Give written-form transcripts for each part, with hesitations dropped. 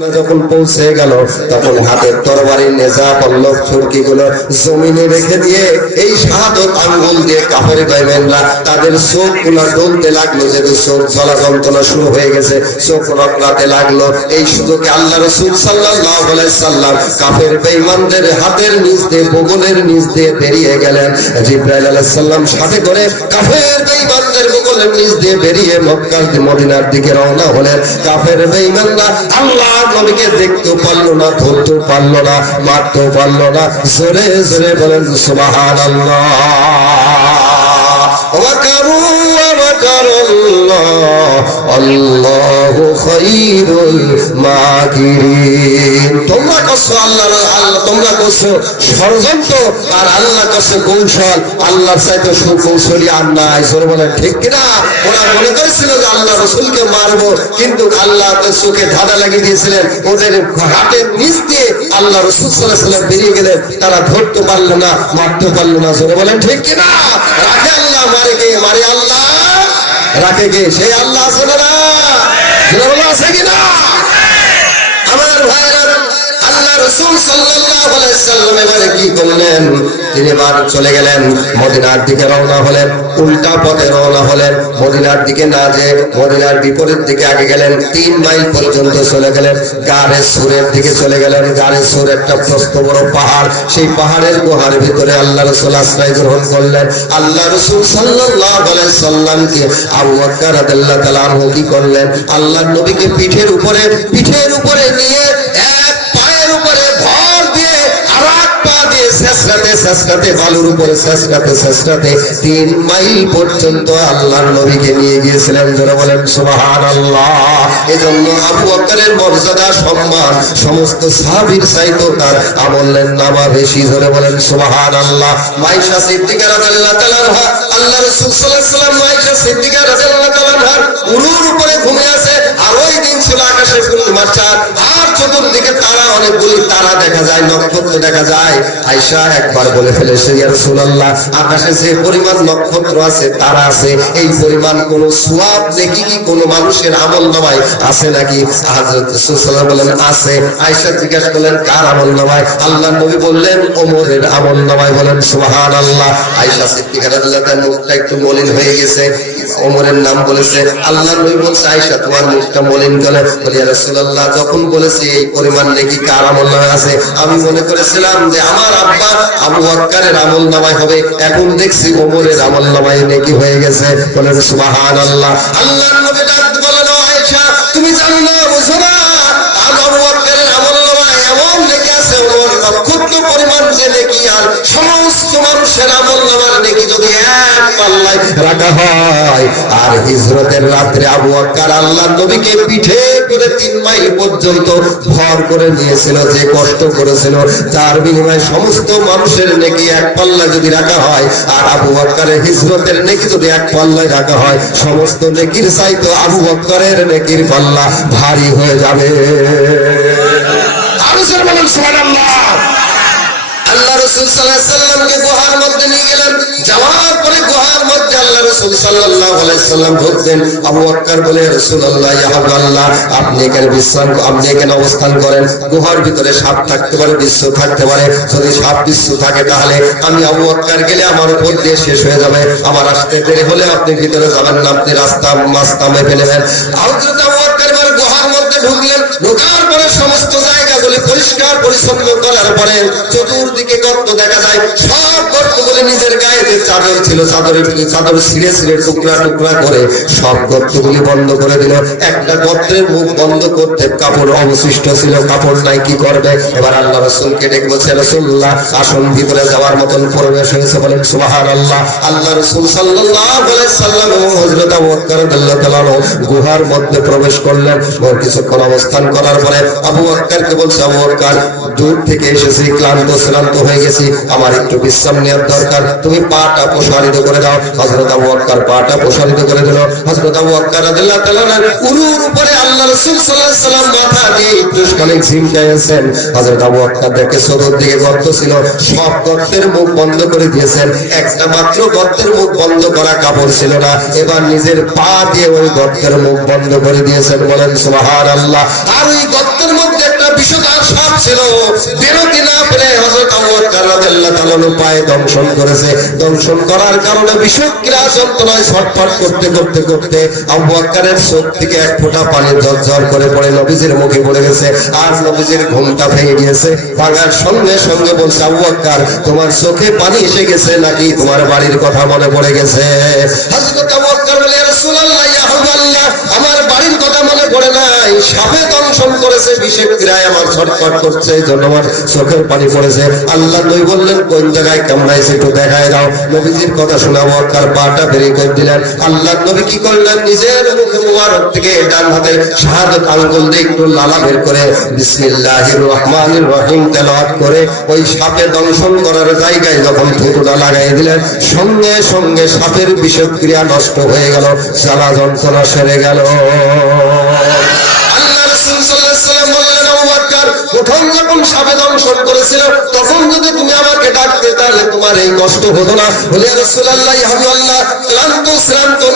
যখন পৌঁছে গেল তখন হাতের তরবারি নেজা পল্লব চুরকি গুলো জমিনে রেখে দিয়ে এই শাহাদত আঙ্গুল দিয়ে কাফের বাইমেনরা তাদের চোখ গুলো জ্বলতে লাগলো, যেহেতু চোখ জ্বলা যন্ত্রণা শুরু হয়ে গেছে, চোখ রগড়াতে লাগলো। এই সুযোগে আল্লাহ রাসূল সাল্লাল্লাহু আলাইহি সাল্লাম কাফের বেঈমানদের হাতের নিচ দিয়ে বগলের নিচ দিয়ে বেরিয়ে গেলেন। জিবরাইল আলাইহিস সালাম সাথে করে কাফের বেঈমানদের বগলের নিচ দিয়ে বেরিয়ে মক্কা মদিনার দিকে রওনা হলেন। কাফের বেঈমানরা আল্লাহ নবীকে দেখতেও পারলো না, ধরতেও পারলো না, মারতেও পারলো না। জোরে জোরে বলেন সুবহানাল্লাহ। আল্লাহু খায়রুল মাকিরিন। তোমরা কসো আল্লাহ, তোমরা কসো ষড়যন্ত্র আর আল্লাহ কসো কৌশল। আল্লাহর চাইতে সুকৌশলী আর নাই। জোরে বলেন ঠিক কিনা? ওরা মনে করেছিল যে আল্লাহ রাসূলকে মারবো, কিন্তু আল্লাহ তার চোখে ধাঁধা লাগিয়ে দিয়েছিলেন। ওদের হাতের নিচ দিয়ে আল্লাহ রাসূল সাল্লাল্লাহু আলাইহি ওয়াসাল্লাম বেরিয়ে গেলেন, তারা ধরতে পারলো না, মারতে পারলো না। জোরে বলেন ঠিক কিনা? রাখে আল্লাহ, মারে কে? মারে আল্লাহ, রাখে কে? সেই আল্লাহ আছে না? আছে কিনা আমার ভাইরা? আল্লাহ রাসূল সাল্লাল্লাহু আলাইহি ওয়াসাল্লাম এবারে কি করলেন? তিনি এবার চলে গেলেন মদিনার দিকে রওনা হলেন। উল্টা পথে রওনা হলেন, মদিনার দিকে না যে মদিনার বিপরীত দিকে আগে গেলেন। 3 মাইল পর্যন্ত চলে গেলেন, গারে সুরের দিকে চলে গেলেন। গারে সুর একটা প্রস্ত বড় পাহাড়, সেই পাহাড়ের গুহার ভিতরে আল্লাহ রাসূল আশ্রয় গ্রহণ করলেন। আল্লাহ রাসূল সাল্লাল্লাহু আলাইহি সাল্লামকে আবু বকর রাদিয়াল্লাহু তাআলা আনহু কি করলেন? আল্লাহর নবীকে পিঠের উপরে নিয়ে এক পায়ের উপরে ভর দিয়ে আর এক পা দিয়ে শেষরাতে বালুর উপরে শেষরাতে 3 মাইল পর্যন্ত আল্লাহর নবীকে নিয়ে গিয়েছিলেন। যারা বলেন সুবহানাল্লাহ। এজন্য আবু বকরের মর্যাদা সম্মান সমস্ত সাহাবীর চাইতে তার আমলের নামা বেশি। যারা বলেন সুবহানাল্লাহ। মাইশা সিদ্দিকা রাদিয়াল্লাহু তাআলা আনহা, আল্লাহ রাসূল সাল্লাল্লাহু আলাইহি ওয়াসাল্লাম মাইশা সিদ্দিকা রাদিয়াল্লাহু তাআলা আনহা উরুর উপরে ঘুমিয়ে আছে। আর ওই দিন ছিল আকাশে পূর্ণিমার চাঁদ, আর চতুর্দিকে তারা, অনেকগুলি তারা দেখা যায়, নক্ষত্র দেখা যায়। আয়েশা একবার বলে ফেলেছে, ইয়া রাসূলুল্লাহ, আকাশে যে পরিমাণ নক্ষত্র আছে, তারা আছে, এই পরিমাণ কোন সওয়াব নেকি কি কোন মানুষের আমলনামায় আছে নাকি? হযরত রাসূল সাল্লাল্লাহু আলাইহি ওয়াসাল্লাম বলেন আছে। আয়েশা জিজ্ঞাসা করলেন কার আমলনামায়? আল্লাহর নবী বললেন ওমরের আমলনামায়। বলেন সুবহানাল্লাহ। আয়েশা সিদ্দিকা রাদিয়াল্লাহু তাআলা মুখটা একটু মলিন হয়ে গেছে, ওমরের নাম বলেছে। আল্লাহর নবী বলছে, আয়েশা তোমার মুখটা মলিন কেন? বলি, ইয়া রাসূলুল্লাহ, যখন বলেছে এই পরিমাণ নেকি কার আমলনামায় আছে, আমি মনে করেছিলাম যে আমার আব্বা আবু বকরের আমলনামায় হবে, এখন দেখছি ওমরের আমলনামায় নেকি হয়ে গেছে। বলেন সুবহানাল্লাহ। আল্লাহর নবী ডাক বলেন, আয়েশা তুমি জানো না, বুঝো না, আবু বকরের আমলনামায় এমন নেকি আছে, ওমর নক্ষত্র পরিমাণ যে নেকি, আর সমস্ত মানুষের আমলনামার নেকি যদি এক পাল্লায় রাখা হয়। আর হিজরতের রাত্রে আবু বকর আল্লাহর নবীকে পিঠে করে 3 মাইল পর্যন্ত ভর করে নিয়েছিল, যে কষ্ট করেছিল, তার বিনিময়ে সমস্ত মানুষের নেকি এক পাল্লা যদি রাখা হয়, আর আবু বকরের হিজরতের নেকি যদি এক পাল্লায় রাখা হয়, সমস্ত নেকির চাইতে আবু বকরের নেকির পাল্লা ভারী হয়ে যাবে। আরো জোরে বলেন সুবহানাল্লাহ। আল্লাহ রাসূল সাল্লাল্লাহু আলাইহি ওয়াসাল্লামকে গুহার মধ্যে নিয়ে গেলেন। যাওয়ার পরে গুহার মধ্যে আল্লাহ রাসূল সাল্লাল্লাহু আলাইহি ওয়াসাল্লাম ঢুকলেন। আবু বকর বলে, রাসূলুল্লাহ, ইয়া হাবিবাল্লাহ, আপনি এখানে অবস্থান করেন। গুহার ভিতরে সাপ থাকতে পারে, বিচ্ছু থাকতে পারে। যদি সাপ বিচ্ছু থাকে তাহলে আমি আবু বকর গেলে আমার উপর দিয়ে শেষ হয়ে যাবে। আমার আসতে দেরি হলে আপনি ভিতরে যাবেন না, আপনি মাস্তা মেপে নেবেন। হযরত আবু বকর এবার গুহার মধ্যে ঢুকলেন। ঢোকার পরে সমস্ত জায়গাগুলি পরিষ্কার পরিচ্ছন্ন করার পরে চতুর্দিকে গর্ত দেখা যায়। সব গর্তগুলি নিজের গায়ে যে চাদর ছিল, চাদর ছিঁড়ে টুকরা করে সব গর্তগুলি বন্ধ করে দিল। একটা গর্তের মুখ বন্ধ করতে কাপড় অবশিষ্ট ছিল, কাপড় নাই, কি করবে? এবার আল্লাহ রাসূলকে ডেকে বলছে, রাসূলুল্লাহ, আসন ভিতরে যাওয়ার মতন পরিবেশ হয়েছে। বলেন সুবহানাল্লাহ। আল্লাহ রাসূল সাল্লাল্লাহু আলাইহি সাল্লাম হযরত আবু বকর রাদিয়াল্লাহু তাআলা গুহার মধ্যে প্রবেশ করলেন। কিছুক্ষণ অবস্থান করার পরে আবু বকরকে বলছে, আবু বকর, দূর থেকে এসেছি, ক্লান্ত হয়ে গেছি, আমার একটু বিশ্রাম নেওয়ার দরকার, তুমি পাটা প্রসারিত করে দাও। হযরত আবু বকর পাটা প্রসারিত করে দিল। হযরত আবু বকর রাদিয়াল্লাহু তাআলা উরুর উপরে আল্লাহ রাসূল সাল্লাল্লাহু আলাইহি সাল্লাম মাথা দিয়ে একটু খানিক ঝিমটাইছেন। হযরত আবু বকর দেখে চতুর্দিকে গর্ত ছিল, সব গর্তের মুখ বন্ধ করে দিয়েছেন। একটা মাত্র গর্তের মুখ বন্ধ করা কাপড় ছিল না, এবার নিজের পা দিয়ে ওই গর্তের মুখ বন্ধ করে দিয়েছেন। বলেন সুবহানাল্লাহ। আর ওই গর্তের মধ্যে ছিল, বিরতি না পেরে হযরত আবু বকর রাদিয়াল্লাহু তাআলা পায়ে দংশন করেছে। দংশন করার কারণে বিষক্রিয়া যন্ত্রণায় ছটফট করতে করতে করতে আবু বকরের চোখ থেকে এক ফোঁটা পানি ঝরঝর করে পড়ে নবীজির মুখে পড়ে গেছে। আর নবীজির ঘুমটা ভেঙে গিয়েছে। ভাঙার সঙ্গে সঙ্গে বলছে, আবু বকর তোমার চোখে পানি এসে গেছে নাকি তোমার বাড়ির কথা মনে পড়ে গেছে? হযরত আবু বকর বলে, ইয়া রাসূলুল্লাহ, ইয়া হাবিবাল্লাহ, আমার বাড়ির কথা মনে পড়ে নাই, সাপে দংশন করেছে, বিষক্রিয়ায় আমার ছটফট করছে, এই জন্য আমার চোখের পানি পড়েছে। আল্লাহ নবী বললেন, কোন জায়গায় কামড়াইছে একটু দেখায় দাও। নবীজির কথা শুনে আবু বকর পাটা বের করে দিলেন। আল্লাহ নবী কি করলেন, নিজের মুখে মুবারক থেকে ডান হাতের শাহাদাত আঙ্গুল দিয়ে একটু লালা বের করে বিসমিল্লাহির রহমানির রহিম তেলাওয়াত করে ওই সাপে দংশন করার জায়গায় যখন থুতুটা লাগাই দিলেন, সঙ্গে সঙ্গে সাপের বিষক্রিয়া নষ্ট হয়ে গেল, জ্বালা যন্ত্রণা সেরে গেল। আল্লাহ রাসূল সাল্লাল্লাহু আলাইহি ওয়াসাল্লাম বললেন, আবু বকর প্রথম যখন সাপে দংশন করেছিল তখন যদি তুমি আমাকে ডাকতে তাহলে তোমার এই কষ্ট হতো না। বলে, ইয়া রাসূলুল্লাহ, ইয়া হাবিবাল্লাহ, ক্লান্ত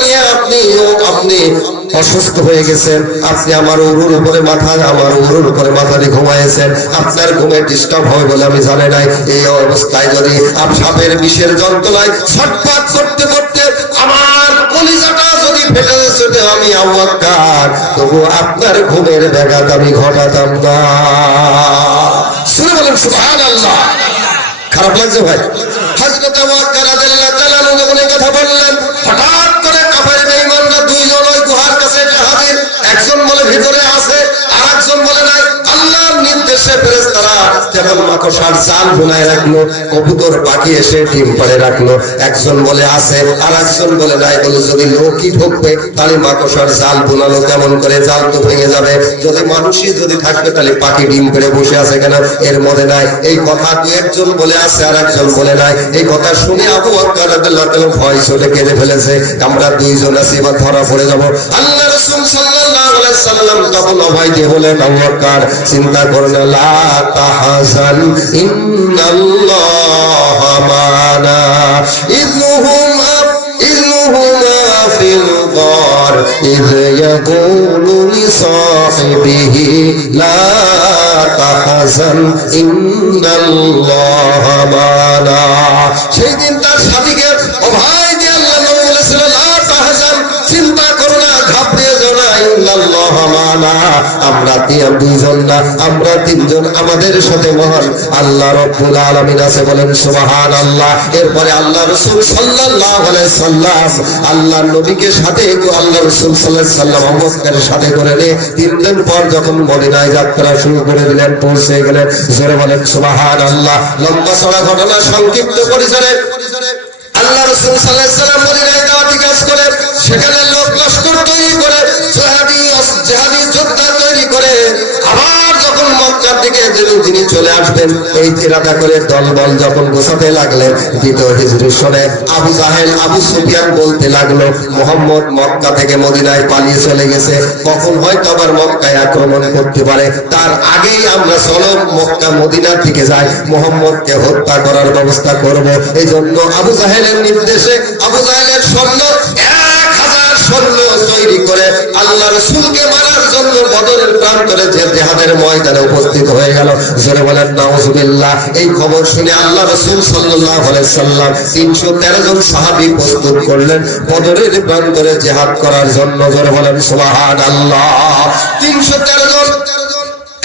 নিয়ে আপনি অসুস্থ হয়ে গেছেন, আপনি আমার উরুর উপরে মাথা দিয়ে ঘুমাইছেন, আপনার ঘুমের ডিস্টার্ব হবে বলে আমি জানি নাই। এই অবস্থায় যদি সাপের বিষের যন্ত্রণায় ছটফট করতে করতে আমার কলিজাটা যদি ফেটে যেতে আমি আবু বকর, তবু আপনার ঘুমের ব্যাঘাত আমি ঘটাতাম না। শুনে বলেন সুবহানাল্লাহ। খারাপ লাগছে ভাই? হযরত আবু বকর রাদিয়াল্লাহু তাআলা যখন এই কথা বললেন, হঠাৎ করে কাফের বেঈমানরা দুইজন ওই গুহার কাছে হাজির। একজন বলে ভিতরে আছে, আর একজন বলে নাই। আল্লাহর নির্দেশে ফেরেশতারা যেমন মাকড়সার জাল বুনায় রাখলো, কবুতর পাখি এসে ডিম পাড়ে রাখলো। একজন বলে আছে, আর একজন বলে নাই। বলে যদি লোকই ঢুকবে তাহলে মাকড়সার জাল বুনালো কেমন করে? জাল তো ভেঙে যাবে। যদি মানুষই যদি থাকবে তাহলে পাখি ডিম পেড়ে বসে আছে কেন? এর মধ্যে নাই। এই কথা দু একজন বলে আছে, আর একজন বলে নাই। এই কথা শুনে আবু বকর রাদিয়াল্লাহু তাআলা ভয় চলে কেঁদে ফেলেছে, আমরা দুইজন আছি, এবার ধরা পড়ে যাব। আল্লাহ রাসূল সাল্লাল্লাহু আলাইহি সাল্লাম তখন অভয় দিয়ে বলেন, আবু বকর চিন্তা করো না, লা তাহজান ইন্নাল্লাহা মা'না ইযহুমা ফিল গার ইয ইয়াকুলু লিসাহিবিহি লা তাহজান ইন্নাল্লাহা মা'না। সেই দিন তার সাথীকে অভয় দিয়ে আল্লাহ নবী বলেছিল, লা তাহজান, চিন্তা করো না, ঘাবড়িয়ে যাও না, ইন্নাল্লাহা মা'না, আমরা দুইজন না, আমরা তিনজন, আমাদের সাথে মহান আল্লাহ রাব্বুল আলামিন আছে। বলেন সুবহানাল্লাহ। এরপরে আল্লাহ রাসূল সাল্লাল্লাহু আলাইহি সাল্লাম আল্লাহ নবীকে সাথে, আল্লাহ রাসূল সাল্লাল্লাহু আলাইহি সাল্লাম আবু বকরের সাথে করে নিয়ে 3 দিন পর যখন মদিনায় যাত্রা শুরু করে দিলেন, পৌঁছে গেলেন। জোরে বলেন সুবহানাল্লাহ। লম্বা চড়া ঘটনা সংক্ষিপ্ত পরিসরে আল্লাহ রাসূল সাল্লাল্লাহু আলাইহি সাল্লাম মদিনায় দাওয়াতি কাজ করে, সেখানে লোক লস্কর তৈরি করে, জিহাদি যোদ্ধা তৈরি করে, আবার যখন মক্কার দিকে যিনি চলে আসবেন এই ইরাদা করে দলবল যখন গোছাতে লাগলেন, দ্বিতীয় হিজরি সনে আবু জাহেল, আবু সুফিয়ান বলতে লাগলো, মুহাম্মদ মক্কা থেকে মদিনায় পালিয়ে চলে গেছে, কখন হয়তো আবার মক্কায় আক্রমণ করতে পারে, তার আগেই আমরা চলো মক্কা মদিনার দিকে যাই, মুহাম্মদকে হত্যা করার ব্যবস্থা করব। এই জন্য আবু জাহেলের নির্দেশে আবু জাহেলের সৈন্য 1000 সৈন্য তৈরি করে আল্লাহ রাসূলকে মারার জন্য বদরের প্রান্তরে জিহাদের ময়দানে উপস্থিত হয়ে গেল। জোরে বলেন নাউজুবিল্লাহ। এই খবর শুনে আল্লাহ রাসূল সাল্লাল্লাহু আলাইহি সাল্লাম 313 জন সাহাবী প্রস্তুত করলেন বদরের প্রান্তরে জিহাদ করার জন্য। জোরে বলেন সুবহানাল্লাহ। 313 জন,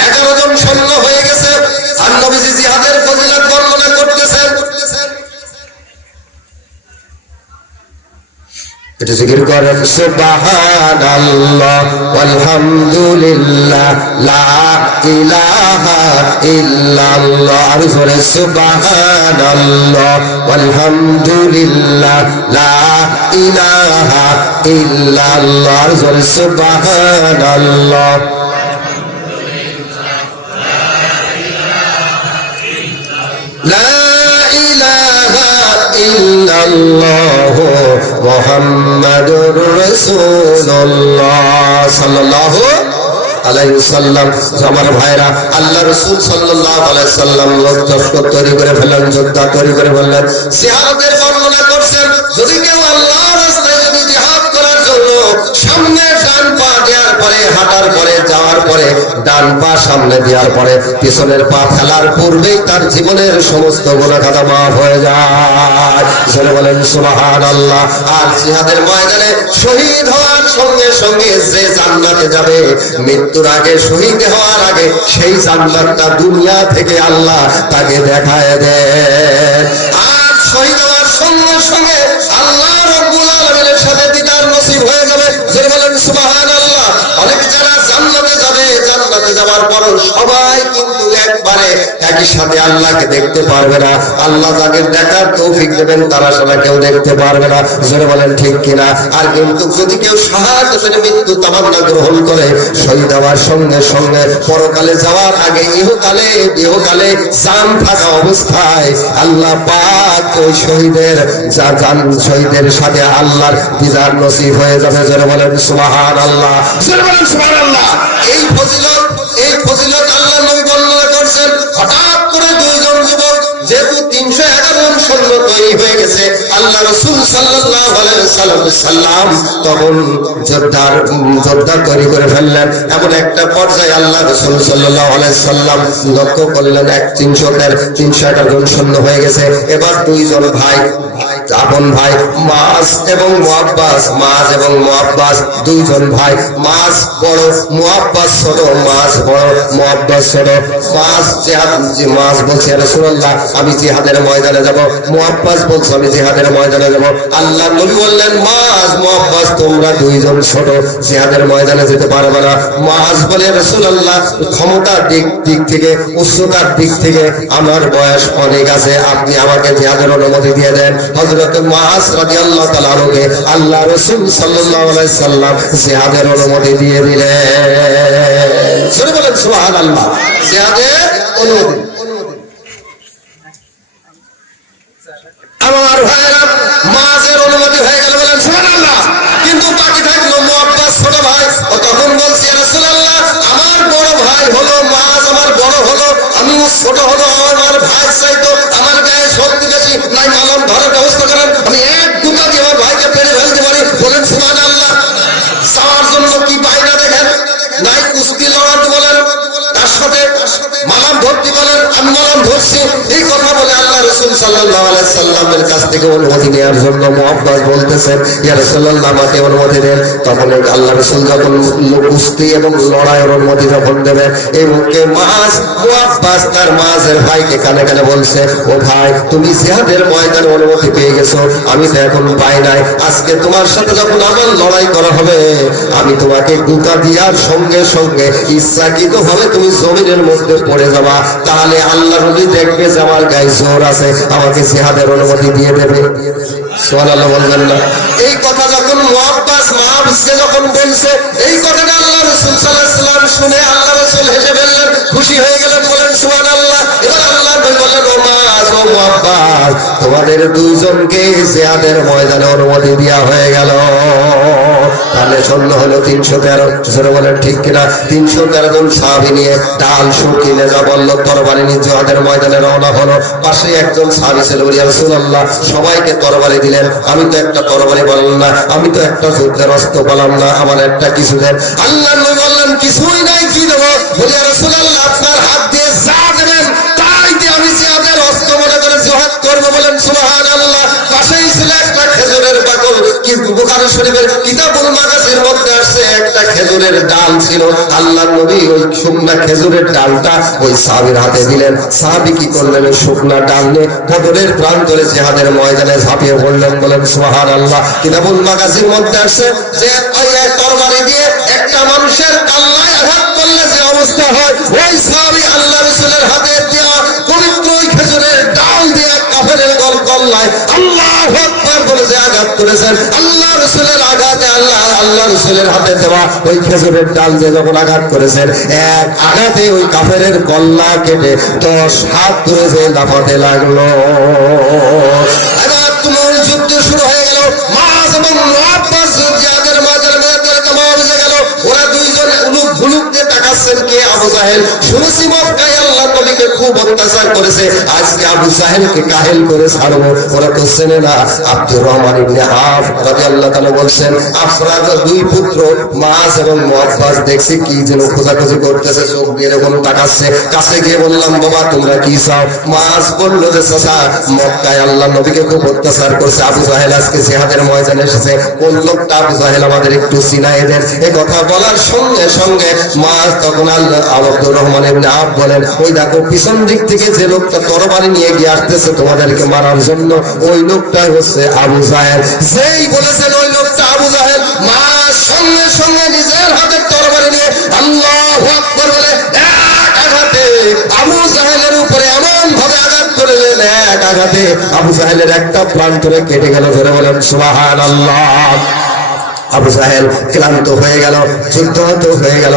11 জন সৈন্য হয়ে গেছে। আর নবীজি জিহাদের ফজিলত বর্ণনা করতেছেন। এটা জিকির করেন, সুবহানাল্লাহ ওয়ালহামদুলিল্লাহ লা ইলাহা ইল্লাল্লাহ। আর জোরে সুবহানাল্লাহ ওয়ালহামদুলিল্লাহ লা ইলাহা ইল্লাল্লাহ। আর জোরে সুবহানাল্লাহ। লা ইলাহা ইল্লাল্লাহ মুহাম্মাদুর রাসূলুল্লাহ সাল্লাল্লাহু আলাইহি ওয়াসাল্লাম। আমার ভাইরা, আল্লাহ রাসূল সাল্লাল্লাহু আলাইহি সাল্লাম লোক লস্কর তৈরি করে ফেললেন, যোদ্ধা তৈরি করে ফেললেন। জিহাদের বর্ণনা করছেন, যদি কেউ আল্লাহর রাস্তায় যদি জিহাদ করার জন্য সামনে ডান পা দেওয়ার পরে হাঁটার পরে যাওয়ার যাওয়ার পরে ডান পা সামনে দেওয়ার পরে পিছনের পা ফেলার পূর্বেই তার জীবনের সমস্ত গুনাহ খাতা মাফ হয়ে যায়। জোরে বলেন সুবহানাল্লাহ। আর জিহাদের ময়দানে শহীদ হওয়ার সঙ্গে সঙ্গে যে জান্নাতে যাবে, মৃত্যুর আগে শহীদ হওয়ার আগে সেই জান্নাতটা দুনিয়া থেকে আল্লাহ তাকে দেখায় দেয়। আর শহীদ হওয়ার সঙ্গে সঙ্গে আল্লাহ রাব্বুল আলামিনের সাথে দিদার নসিব হয়ে যাবে। জোরে বলেন সুবহানাল্লাহ। অনেক যারা জান্নাতে যাবে, জান্নাতে যাওয়ার পর সবাই কিন্তু একবারে একই সাথে আল্লাহকে দেখতে পারবে না। আল্লাহ যাদের দেখার তৌফিক দেবেন তারা সারা কেউ দেখতে পারবে না। জোরে বলেন ঠিক কিনা? আর কিন্তু যদি কেউ শাহাদাতের মৃত্যু তামান্না গ্রহণ করে, শহীদ হওয়ার সঙ্গে সঙ্গে পরকালে যাওয়ার আগে ইহকালে জান থাকা অবস্থায় আল্লাহ পাক ওই শহীদের শহীদের সাথে আল্লাহর দিদার নসিব হয়ে যাবে। জোরে বলেন সুবহানাল্লাহ। জোরে বলেন সুবহানাল্লাহ। এই ফজিলত আল্লাহ নবী বর্ণনা করছেন। হঠাৎ করে দুইজন যুবক, যেহেতু 311 জন সৈন্য তৈরি হয়ে গেছে, আল্লাহ রাসূল সাল্লাল্লাহু আলাইহি সাল্লাম তখন যোদ্ধা তৈরি করে ফেললেন। এমন একটা পর্যায়ে আল্লাহ রাসূল সাল্লাল্লাহু আলাইহি সাল্লাম লক্ষ্য করলেন 311 জন সৈন্য হয়ে গেছে। এবার দুইজন ভাই, আপন ভাই মাস এবং মুআব্বাস দুইজন ভাই, মাস বড় মুআব্বাস ছোট। মাস বড় মুআব্বাস ছোট। মাস বলছে রাসূলুল্লাহ আমি জিহাদের ময়দানে যাব। মুআব্বাস বলছে আমি জিহাদের ময়দানে যাব। আল্লাহ নবী বললেন মাস মুআব্বাস তোমরা দুইজন ছোট, জিহাদের ময়দানে যেতে পারবে না। মাস বলে রাসূলুল্লাহ ক্ষমতার দিক থেকে, উচ্চতার দিক থেকে আমার বয়স অনেক আছে, আপনি আমাকে জিহাদের অনুমতি দিয়ে দেন। হযরত মুআজ রাদিয়াল্লাহু তাআলা আনহুকে আল্লাহ রাসূল সাল্লাল্লাহু আলাইহি সাল্লাম জিহাদের অনুমতি দিয়ে দিলেন। শুনে বলেন সুবহানাল্লাহ। জিহাদের অনুমতি। আমার ভাইরা মাঝের অনুমতি হয়ে গেল, বলেন সুবহানাল্লাহ। কিন্তু বাকি থাকলো মুআব্বাস ছোট ভাই। ও তখন বলছে রাসূলুল্লাহ আমার বড় ভাই হলো মাঝ, আমার বড় হলো, আমি ছোট হলো, আমার ভাই চাইতো আমার গায়ে শক্তি বেশি নাই, মালম ধরার ব্যবস্থা করেন, আমি এক গুতা দিয়ে আমার ভাইকে পেরে ফেলতে পারি। বলেন সুবহানাল্লাহ। যাওয়ার জন্য কি পাই না দেখেন, নাই কুস্তি লড়াতে বলেন, তার সাথে মালাম ভর্তি বলেন, আমি মালাম ধরছি। এই কথা বলে আল্লাহ রাসূল সাল্লাল্লাহু আলাইহি সাল্লামের কাছ থেকে অনুমতি নেওয়ার জন্য মুআব্বাস বলতেছেন ইয়া রাসূলুল্লাহ আমাকে অনুমতি দেন। তখন আল্লাহ রাসূল যখন কুস্তি এবং লড়াইয়ের অনুমতি যখন দেবেন, এই মুখে মুআব্বাস তার মাঝের ভাইকে কানে কানে বলছে, ও ভাই তুমি জিহাদের ময়দানে অনুমতি পেয়ে গেছো, আমি তো এখন পাই নাই। আজকে তোমার সাথে যখন আমার লড়াই করা হবে, আমি তোমাকে গুতা দেওয়ার সঙ্গে সঙ্গে ইচ্ছাকৃত ভাবে তুমি জমিনের মধ্যে পড়ে যাবা, তাহলে আল্লাহ নবী দেখবে যে আমার গায়ে জোর আছে, আমাকে জিহাদের অনুমতি দিয়ে দেবে। সুবহানাল্লাহ বলবেন না? এই কথা যখন মুআব্বাসকে যখন বলছে, এই কথাটা আল্লাহ রাসূল সাল্লাল্লাহু আলাইহি ওয়াসাল্লাম শুনে আল্লাহ রাসূল হেসে ফেললেন, খুশি হয়ে গেলেন। বলেন সুবহানাল্লাহ। এবার আল্লাহ নবী বললেন ও মাস ও মুআব্বাস তোমাদের দুইজনকে জিহাদের ময়দানে অনুমতি দেওয়া হয়ে গেল। তাহলে সৈন্য হলো 313। জোরে বলেন ঠিক কিনা? 313 জন সাহাবী নিয়ে ডাল শুকিয়ে যা বলল তরবারি নিয়ে জিহাদের ময়দানে রওনা হলো। পাশে একজন সাহাবী ছিল, ইয়া রাসূলুল্লাহ সবাইকে তরবারি দিলেন, আমি তো একটা তরবারি পালাম না, আমি তো একটা যুদ্ধের অস্ত্র পালাম না, আমার একটা কিছু দেন। আল্লাহ নবী বললেন কিছুই নাই, কি দেবো? বলি ইয়া রাসূলুল্লাহ আপনার হাত দিয়ে যা দেবেন তাই দিয়ে আমি জিহাদের অস্ত্র মনে করে জিহাদ করবো। বলেন সুবহানাল্লাহ। পাশেই ছিল একটা খেজুরের বাকল, কিন্তু বুখারী শরীফের কিতাবুল মাগাজির মধ্যে আসছে একটা খেজুরের ডাল ছিল। আল্লাহ নবী ওই শুকনা খেজুরের ডালটা ওই সাহাবীর হাতে দিলেন। সাহাবী কি করলেন? ওই শুকনা ডাল নিয়ে বদরের প্রান্তরে জিহাদের ময়দানে ঝাঁপিয়ে পড়লেন। বলেন সুবহানাল্লাহ। কিতাবুল মাগাজির মধ্যে আসছে যে ওই এক তরবারি দিয়ে একটা মানুষের কাল্লায় আঘাত করলে যে অবস্থা হয়, ওই সাহাবী আল্লাহ রাসূলের হাতে দেওয়া পবিত্র ওই খেজুরের ডাল দিয়ে কাফেরের গলায় আল্লাহু আকবার বলে যে আঘাত করেছেন, আল্লাহ রাসূলের আঘাতে আল্লাহ রাসূলের হাতে দেওয়া ওই খেজুরের ডাল দিয়ে যখন আঘাত করেছেন, এক আঘাতে ওই কাফেরের গলা কেটে 10 হাত ধরে যে লাফাতে লাগলো। এবার তুমুল যুদ্ধ শুরু হয়ে গেল। মাস এবং মুআব্বাস জিহাদের ময়দানে জমা হয়ে গেল। ওরা দুইজন উলুক ভুলুক দিয়ে তাকাচ্ছেন কে? আবু জাহেল। শুনেছি মক্কায় আল্লাহ নবীকে খুব অত্যাচার করেছে, আজকে আবু জাহেলকে কাহেল করে ছাড়বো। ওরা তো চেনে না। আব্দুর রহমান ইবনে আওফ রাদিয়াল্লাহু তাআলা বলছেন, আফরাদ দুই পুত্র মাস এবং মুআফফাজ দেখছি কি যেন খোঁজাখুঁজি করতেছে, চোখ দিয়ে এরকম তাকাচ্ছে। কাছে গিয়ে বললাম, বাবা তোমরা কি চাও? মাস বললো যে চাচা, মক্কায় আল্লাহ নবীকে খুব অত্যাচার করছে, আবু জাহেল আজকে জিহাদের ময়দানে এসেছে, কোন লোকটা আবু জাহেল আমাদের একটু চিনাই দেন। এই কথা বলার সঙ্গে সঙ্গে মাস তখন আব্দুর রহমান ইবনে আওফ বলেন, ওই দেখো পিছন দিক থেকে যে লোকটা তরবারি নিয়ে গিয়ে আসতেছে তোমাদেরকে মারার জন্য, ওই লোকটাই হচ্ছে আবু জাহেল। যেই বলেছেন ওই লোকটা আবু জাহেল, মাস সঙ্গে সঙ্গে নিজের হাতের তরবারি নিয়ে আল্লাহু আকবার বলে এক আঘাতে আবু জাহেলের উপরে এমন ভাবে আঘাত করলেন, এক আঘাতে আবু জাহেলের একটা প্রান্তরে কেটে গেল। ধরে বলেন সুবহানাল্লাহ। আবু জাহেল ক্লান্ত হয়ে গেল, যুদ্ধহত হয়ে গেল,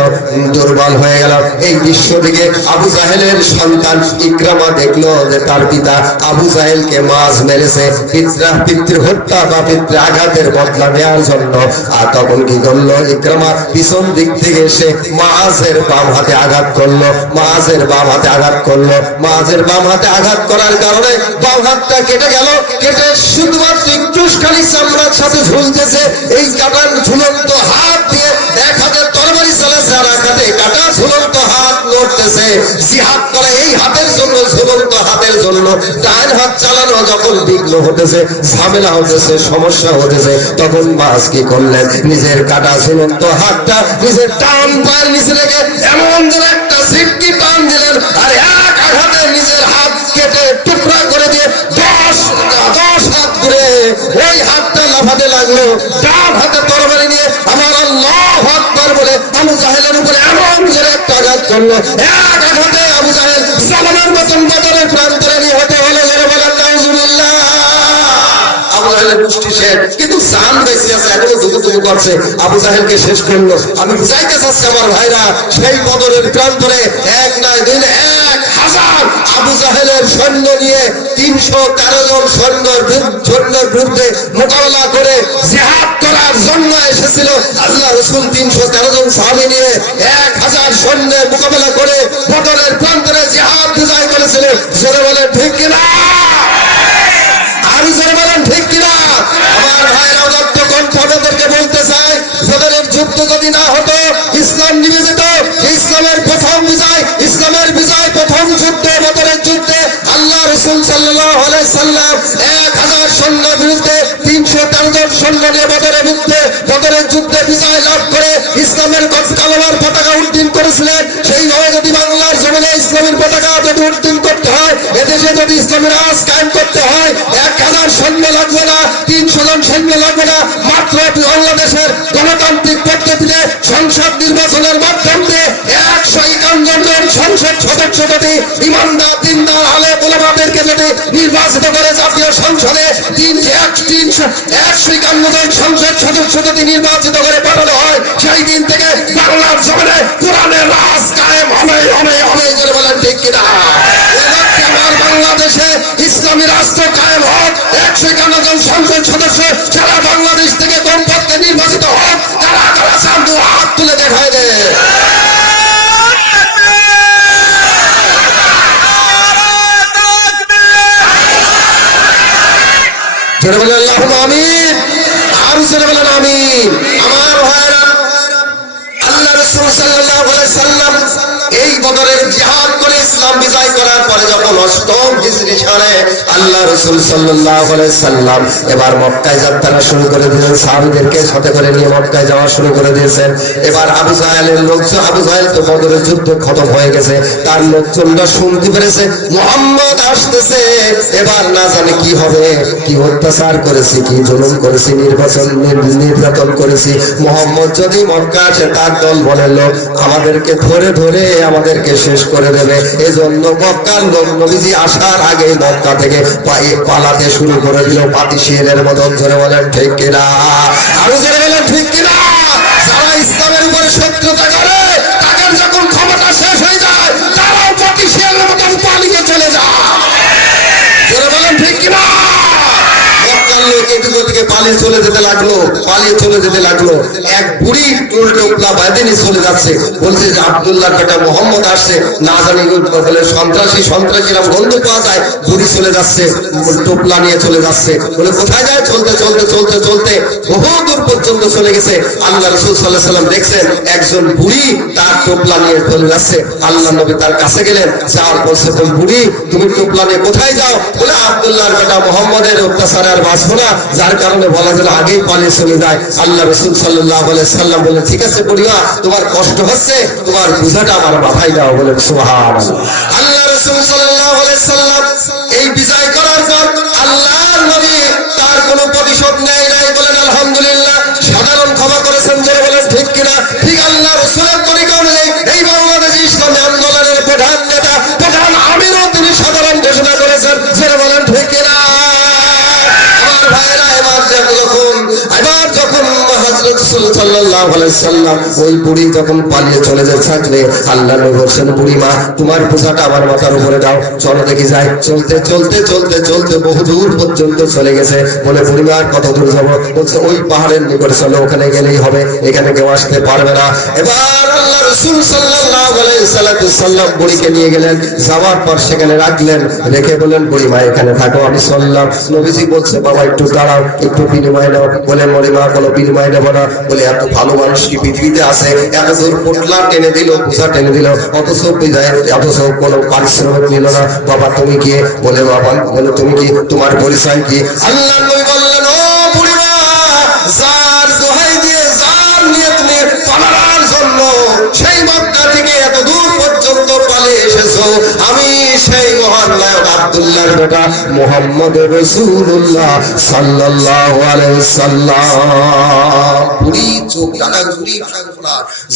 দুর্বল হয়ে গেল। এই দৃশ্য দিকে আবু জাহেলের সন্তান ইকরামা দেখলো যে তার পিতা আবু জাহেলকে মাছ মেরেছে পিতৃ হত্যা বা পিতৃ আঘাতের বদলা নেওয়ার জন্য। আর তখন কি করলো, ইকরামা পিছন দিক থেকে এসে মাছের বাম হাতে আঘাত করলো, মাছের বাম হাতে আঘাত করলো। মাছের বাম হাতে আঘাত করার কারণে বাম হাতটা কেটে গেল। কেটে শুধুমাত্র একটুখানি চামড়ার সাথে ঝুলতেছে। এই কাটা ঝুলন্ত হাত দিয়ে এক হাতে তরবারি চালাচ্ছে, আর এক হাতে কাটা ঝুলন্ত হাত লড়তেছে। জিহাদ করে এই হাতের জন্য, ঝুলন্ত হাতের জন্য। ডান হাত চালানো যখন বিঘ্ন হতেছে, ঝামেলা হতেছে, সমস্যা হতেছে, তখন মাস কি করলেন, নিজের কাটা ঝুলন্ত হাতটা নিজের ডান পায়ের নিচে রেখে এমন যেন একটা ঝিটকি টান দিলেন, আর এক আঘাতে নিজের হাত কেটে টুকরা করে দিয়ে 10 হাত ধরে ওই হাতটা লাফাতে লাগলো। ডান হাতে তরবারি নিয়ে আমার আল্লাহু আকবার বলে আবু জাহেলের উপরে এমন জোরে একটা আঘাত করলো, এক আঘাতে আবু জাহেল সালামের মতন বদরের প্রান্তরে নিহত হলো। জোরে বলেন নাউজুবিল্লাহ। আবু জাহেলের গোষ্ঠী শেষ, কিন্তু জান বেঁচে আছে, এখনো দুমুদুমু করছে। আবু জাহেলকে শেষ করলো। আমি বুঝাইতে চাচ্ছি আমার ভাইরা, সেই বদরের প্রান্তরে এক নয় দুই নয় 1000 আবু জাহেলের সৈন্য নিয়ে 313 জন সৈন্যের বিরুদ্ধে মোকাবেলা করে জিহাদ করার জন্য এসেছিল আল্লাহ রাসূল। 313 জন সাহাবী নিয়ে 1000 সৈন্যের মোকাবেলা করে বদরের প্রান্তরে জিহাদ বিজয় করেছিলেন। জোরে বলেন ঠিক কিনা? আরো জোরে বলেন ঠিক কিনা? আমার ভাইরা উদাত্ত কণ্ঠে আপনাদেরকে বলতে চাই, বদরের যুদ্ধ যদি না হতো, ইসলাম নিভে যেত। ইসলামের প্রথম বিজয়, ইসলামের বিজয় প্রথম যুদ্ধে, বদরের যুদ্ধে আল্লাহ রাসূল সাল্লাল্লাহু আলাইহি সাল্লাম 1000 সৈন্যের বিরুদ্ধে 313 জন সৈন্য নিয়ে বদরের যুদ্ধে বিজয় লাভ করে ইসলামের কালেমার পতাকা উড্ডীন করেছিলেন। সেইভাবে যদি বাংলার জমিনে ইসলামের পতাকা যদি উড্ডীন করতে হয়, এদেশে যদি ইসলামের রাজ কায়েম করতে হয়, 1000 সৈন্য লাগবে না, 300 জন সৈন্য লাগবে না। মাত্র বাংলাদেশের গণতান্ত্রিক পদ্ধতিতে সংসদ নির্বাচনের মাধ্যম দিয়ে 151 জন সংসদ সদস্য যদি ইমানদার দিনদার আলেম ওলামাদেরকে যদি নির্বাচিত করে জাতীয় সংসদে 151 জন সংসদ সদস্য যদি নির্বাচিত করে পাঠানো হয়, সেই দিন থেকে বাংলার জমিনে কোরআনের রাজ কায়েম হবে হবে হবে। জোরে বলেন ঠিক কিনা? আমার বাংলাদেশে ইসলামী রাষ্ট্র কায়েম হোক, 151 জন সংসদ সদস্য সারা বাংলাদেশ থেকে কমপক্ষে নির্বাচিত হোক। তারা সামনে হাত তুলে দেখায় দেয়। জোরে বলেন আল্লাহুম্মা আমিন। আর জোরে বলেন আমিন। আমার ভাইরা, আল্লাহ রাসূল সাল্লাল্লাহু আলাইহি সাল্লাম এই বদরের জিহাদ করে ইসলাম বিজয় করার পরে যখন 8ম হিজরি সালে আল্লাহ রাসূল সাল্লাল্লাহু আলাইহি সাল্লাম এবার মক্কায় যাত্রা শুরু করে দিলেন। সাহাবীদেরকে সাথে করে নিয়ে মক্কায় যাওয়া শুরু করে দিয়েছেন। এবার আবু জাহেলের লোকজন, আবু জাহেল তো বদরের যুদ্ধ খতম হয়ে গেছে, তার লোকজনরা শুনতে পেরেছে মুহাম্মদ আসতেছে। এবার না জানে কি হবে, কি অত্যাচার করেছি, কি জুলুম করেছি, নির্যাতন করেছি। মুহাম্মদ যদি মক্কা আসে, তার দল বলে লোক আমাদেরকে ধরে ধরে আমাদেরকে শেষ করে দেবে। এজন্য মক্কার লোক নবীজি আসার আগে মক্কা থেকে পালাতে শুরু করে দিল পাতিশেরের মতন। ধরে বলেন ঠিক কিনা? আরো জোরে বলেন ঠিক কিনা? যারা ইসলামের উপরে শত্রুতা করে, তাদের যখন ক্ষমতা শেষ হয়ে যায়, তারাও পাতিশেরের মতন পালিয়ে চলে যায়। জোরে বলেন ঠিক কিনা? মক্কার লোক এদিকে পালিয়ে চলে যেতে লাগলো, পালিয়ে চলে যেতে লাগলো। এক বুড়ি টোপলা বাঁধে নিয়ে চলে যাচ্ছে, বলছে যে আব্দুল্লাহর বেটা মোহাম্মদ আসছে, না জানি বলে সন্ত্রাসীরা গন্ধ পাওয়া যায়। বুড়ি চলে যাচ্ছে, টোপলা নিয়ে চলে যাচ্ছে, বলে কোথায় যায়? চলতে চলতে চলতে চলতে বহু দূর পর্যন্ত চলে গেছে। আল্লাহ রাসূল সাল্লাল্লাহু আলাইহি সাল্লাম দেখছেন একজন বুড়ি তার টোপলা নিয়ে চলে যাচ্ছে। আল্লাহ নবী তার কাছে গেলেন, যাওয়ার বলছে, বুড়ি তুমি টোপলা নিয়ে কোথায় যাও? বলে আব্দুল্লাহর বেটা মোহাম্মদের অত্যাচারে আর বাঁচবো না, যার কারণে বলা গেল আগেই পালিয়ে চলে যায়। আল্লাহ রাসূল সাল্লাল্লাহু আলাইহি সাল্লাম বলে, ঠিক আছে বুড়িমা, তোমার কষ্ট হচ্ছে, তোমার বোঝাটা আমার মাথায় দাও। বলেন সুবহানাল্লাহ। আল্লাহ রাসূল সাল্লাল্লাহু আলাইহি সাল্লাম এই বিজয় করার পর আল্লাহর নবী তার কোনো প্রতিশোধ নেয় নাই। বলেন আলহামদুলিল্লাহ। সাধারণ ক্ষমা করেছেন, যারা বলেন ঠিক কিনা? ঠিক। আল্লাহ রাসূলের তরিকা অনুযায়ী এই বাংলাদেশ ইসলামী আন্দোলনের প্রধান নেতা, প্রধান আমিরও তিনি সাধারণ ঘোষণা করেছেন, যারা বলেন ঠিক কিনা? আমার ভাইরা, এবার যখন হযরত সাল্লাল্লাহু আলাইহি সাল্লাম ওই বুড়ি যখন পালিয়ে চলে যেতে থাকলে, আল্লাহ নবী বলেন, বুড়িমা তোমার বোঝাটা আমার মাথার উপরে দাও, চলো দেখি যাই। চলতে চলতে চলতে চলতে বহু দূর পর্যন্ত চলে গেছে। বলে বুড়িমা আর কত দূর যাবো? বলছে ওই পাহাড়ের নিকটে চলো, ওখানে গেলেই হবে, এখানে কেউ আসতে পারবে না। এবার আল্লাহ রাসূল সাল্লাল্লাহু আলাইহি সাল্লাম বুড়িকে নিয়ে গেলেন, যাওয়ার পর সেখানে রাখলেন, রেখে বলেন বুড়িমা এখানে থাকো, আমি চললাম। নবীজি বলছে, বাবা একটু দাঁড়াও, একটু বিনিময় নাও। বলে বুড়িমা কোনো বিনিময় নেবো না। বলে এত ভালো মানুষ কি পৃথিবীতে আছে? এত দূর পোটলা টেনে দিল, বোঝা টেনে দিল, অথচ কোনো পারিশ্রমিক নিল না। বাবা তুমি কি? বলে বাবা, বলে তুমি কি, তোমার পরিচয় কি? আল্লাহ নবী বললেন, ও বুড়িমা, যার দোহাই দিয়ে, যার নিয়ে তুমি পালার জন্য সেই মক্কা থেকে এত দূর পর্যন্ত পালিয়ে এসেছো, আমি সেই মহান নায়ক আব্দুল্লাহর বেটা মুহাম্মদ রাসূলুল্লাহ সাল্লাল্লাহু আলাইহি সাল্লাম। বুড়ি চোখ টাকা ঘুরি,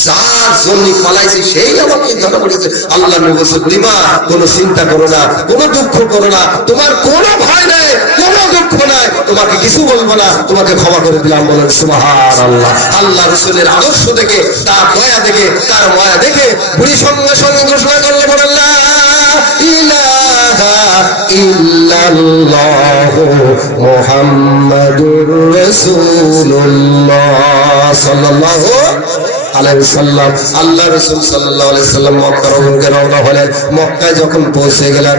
যার জন্য পালাইছে সেই আমাকে ধরা পড়েছে। আল্লাহ নবী বলেছে, বুড়িমা কোনো চিন্তা করো না, কোনো দুঃখ করো না, তোমার কোনো ভয় নেই, কোনো দুঃখ নাই, তোমাকে কিছু বলবো না, তোমাকে ক্ষমা করে দিলাম। বলেন সুবহানাল্লাহ। আল্লাহ রাসূলের আদর্শ দেখে, তার দয়া দেখে, তার মায়া দেখে বুড়ি সঙ্গে সঙ্গে ঘোষণা করলে, বলেন লা ইলাহা ইল্লাল্লাহু মুহাম্মাদুর রাসূলুল্লাহ সাল্লাল্লাহু আলাইহি সাল্লাম। আল্লাহ রাসূল সাল্লাল্লাহু আলাইহি সাল্লাম মক্কার অভিমুখে রওনা হলেন। মক্কায় যখন পৌঁছে গেলেন,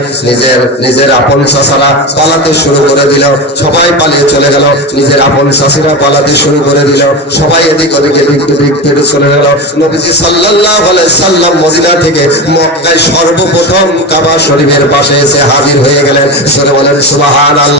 নিজের আপন চাচারা পালাতে শুরু করে দিল, সবাই পালিয়ে চলে গেল। নিজের আপন চাচিরা পালাতে শুরু করে দিল, সবাই এদিক ওদিকে দিক থেকে চলে গেল। নবীজি সাল্লাল্লাহু আলাইহি সাল্লাম মদিনা থেকে মক্কায় সর্বপ্রথম কাবা শরীফের পাশে এসে হাজির হয়ে গেলেন। বলেন সুবহানাল্লাহ।